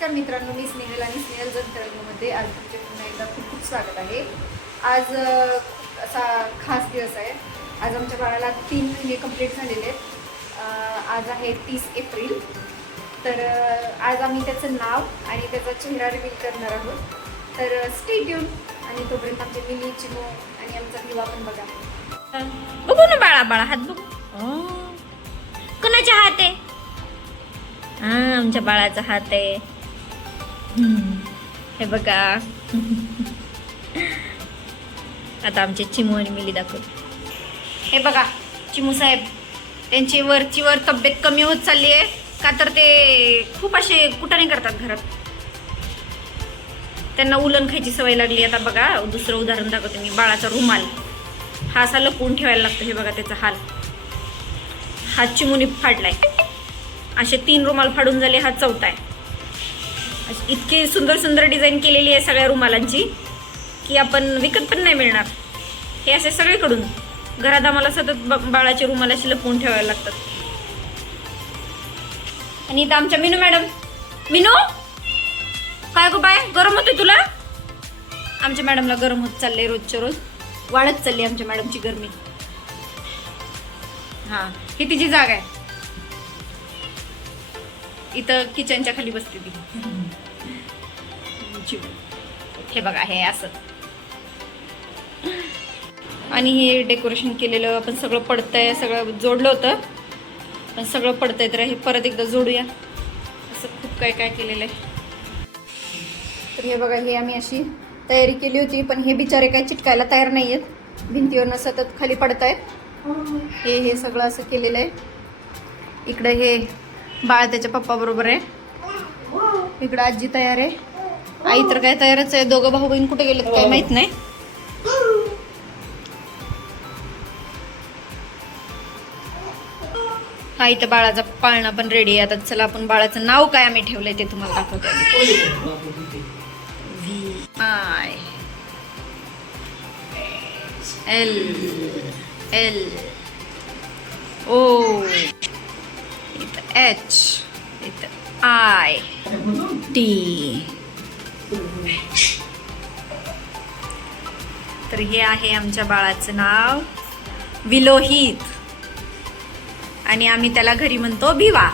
नमस्कार मित्रांनो, मी स्नेहल आणि स्नेहल जगतरंगमध्ये आज तुमचे पुन्हा एकदा खूप खूप स्वागत आहे. आज असा खास दिवस आहे. आज आमच्या बाळाला 3 महिने कंप्लीट झालेले आहेत. आज आहे 30 एप्रिल. तर आज आम्ही त्याचं नाव आणि त्याचा चेहरा रिव्हील करणार आहोत. तर स्टे ट्यून. आणि तोपर्यंत आमचे मिनी चिमो आणि आमचा दिवा पण बघा. बघू ना बाळा, बाळा हात बघू. कोणाचा हात आहे? आमच्या बाळाचा हात आहे. हे बघा. आता आमचे चिमू आणि मिली दाखव. हे बघा चिमू साहेब, त्यांची वरची वर तब्येत कमी होत चालली आहे का, तर ते खूप असे कुटाणे करतात घरात. त्यांना उलन खायची सवय लागली. आता बघा दुसरं उदाहरण दाखवते मी. बाळाचा रुमाल हा असा लपवून ठेवायला लागतो. हे बघा त्याचा हाल. हा चिमुनी फाडलाय. असे 3 रुमाल फाडून झाले, हा 4था आहे. इतकी सुंदर सुंदर डिझाईन केलेली आहे सगळ्या रुमालांची की आपण विकत पण नाही मिळणार. हे असे सगळीकडून घरात आम्हाला सतत बाळाचे रुमाल असे लपवून ठेवायला लागतात. आणि इथं आमच्या मिनू मॅडम. मिनू काय गो बाय, गरम होते तुला? आमच्या मॅडमला गरम होत चाललंय, रोजच्या रोज वाढत चालली आमच्या मॅडमची गरमी. हा, ही तिची जागा आहे. इथं किचनच्या खाली बसते ती. हे बघा हे असं. आणि हे डेकोरेशन केलेलं आपण सगळं पडतंय, सगळं जोडलं होतं पण सगळं पडतंय. तर हे परत एकदा जोडूया. असं खूप काय काय केलेलं आहे. तर हे बघा, हे आम्ही अशी तयारी केली होती पण हे बिचारे काय चिटकायला तयार नाही आहेत. भिंतीवरनं सतत खाली पडत आहेत. हे सगळं असं केलेलं आहे. इकडं हे बाळ त्याच्या पप्पा बरोबर आहे. इकडं आजी तयार आहे. आई तर काय तयारच आहे. दोघं भाऊ बहीण कुठे गेलेत काय माहित नाही. हा, इथं बाळाचा पाळणा पण रेडी आहे. आता चला आपण बाळाचं नाव काय आम्ही ठेवलंय ते तुम्हाला दाखवतो. VILLO, इथं H, इथं IT. तर हे आहे आमच्या बाळाचं नाव विलोहित. आणि आम्ही त्याला घरी म्हणतो भिवा.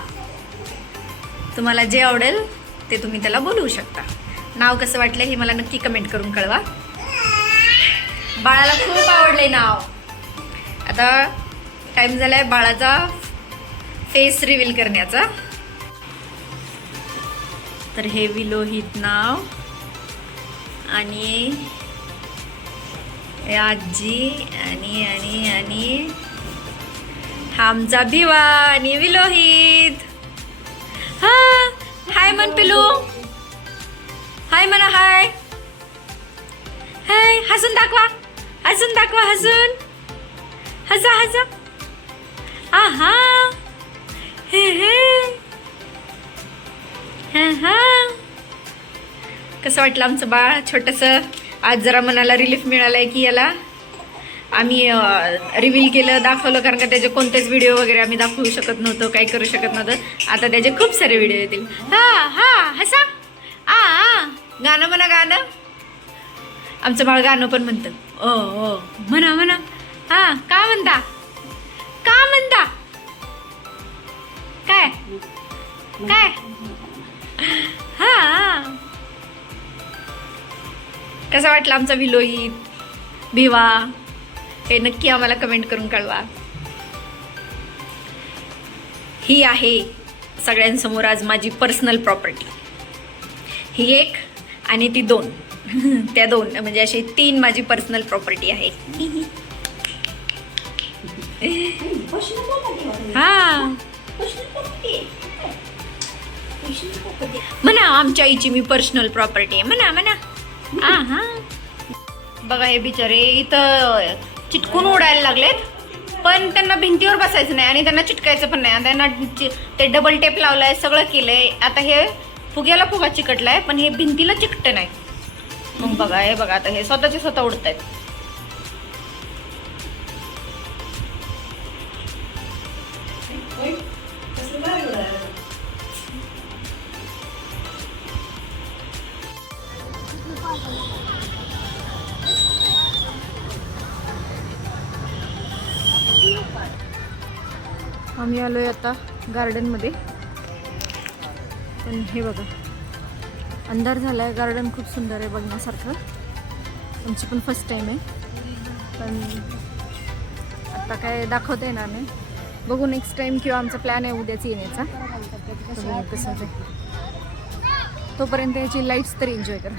तुम्हाला जे आवडेल ते तुम्ही त्याला बोलवू शकता. नाव कसं वाटलं हे मला नक्की कमेंट करून कळवा. बाळाला खूप आवडलंय नाव. आता टाइम झालाय बाळाचा फेस रिव्हील करण्याचा. तर हे विलोहित नाव आणि आजी आणि आणि आणि हा आमचा भिवा आणि विलोहित. हा, हाय म्हण पिलू. हाय म्हणा. हाय हाय. हसून दाखवा, हसून दाखवा, हसून. हसा हसा. आहा, हे हे. हा हा. कसं वाटलं आमचं बाळ छोटंसं? आज जरा मनाला रिलीफ मिळालाय की याला आम्ही रिव्हील केलं, दाखवलं. कारण का त्याचे कोणतेच व्हिडिओ वगैरे आम्ही दाखवू शकत नव्हतो, काही करू शकत नव्हतं. आता त्याचे खूप सारे व्हिडिओ येतील. हा हा, हसा. गाणं म्हणा, गाणं. आमचं बाळ गाणं पण म्हणतं. ओ ओ म्हणा म्हणा. हा, का म्हणता? का म्हणता? काय काय? हा. कसा वाटला आमचा विलोहित भिवा हे नक्की आम्हाला कमेंट करून कळवा. ही आहे सगळ्यांसमोर आज माझी पर्सनल प्रॉपर्टी. ही एक आणि ती 2. त्या 2 म्हणजे अशी 3 माझी पर्सनल प्रॉपर्टी आहे. हा, म्हणा आमच्या आईची मी पर्सनल प्रॉपर्टी आहे. म्हणा म्हणा. हा. बघा हे बिचारे इथं चिटकून उडायला लागलेत पण त्यांना भिंतीवर बसायचं नाही आणि त्यांना चिटकायचं पण नाही. त्यांना ते डबल टेप लावलाय, सगळं केलंय. आता हे फुग्याला फुगा चिकटलाय पण हे भिंतीला चिकट नाही. मग बघा हे बघा, आता हे स्वतःचे स्वतः उडत आहेत. आम्ही आलोय आता गार्डनमध्ये. पण हे बघा अंधार झाला आहे. गार्डन खूप सुंदर आहे बघण्यासारखं. आमची पण फर्स्ट टाईम आहे. पण आता काय दाखवता येणार नाही. बघू नेक्स्ट टाईम किंवा आमचा प्लॅन आहे उद्याच येण्याचा. तर बघू कसं ते. तोपर्यंत याची लाईट्स तरी एन्जॉय करा.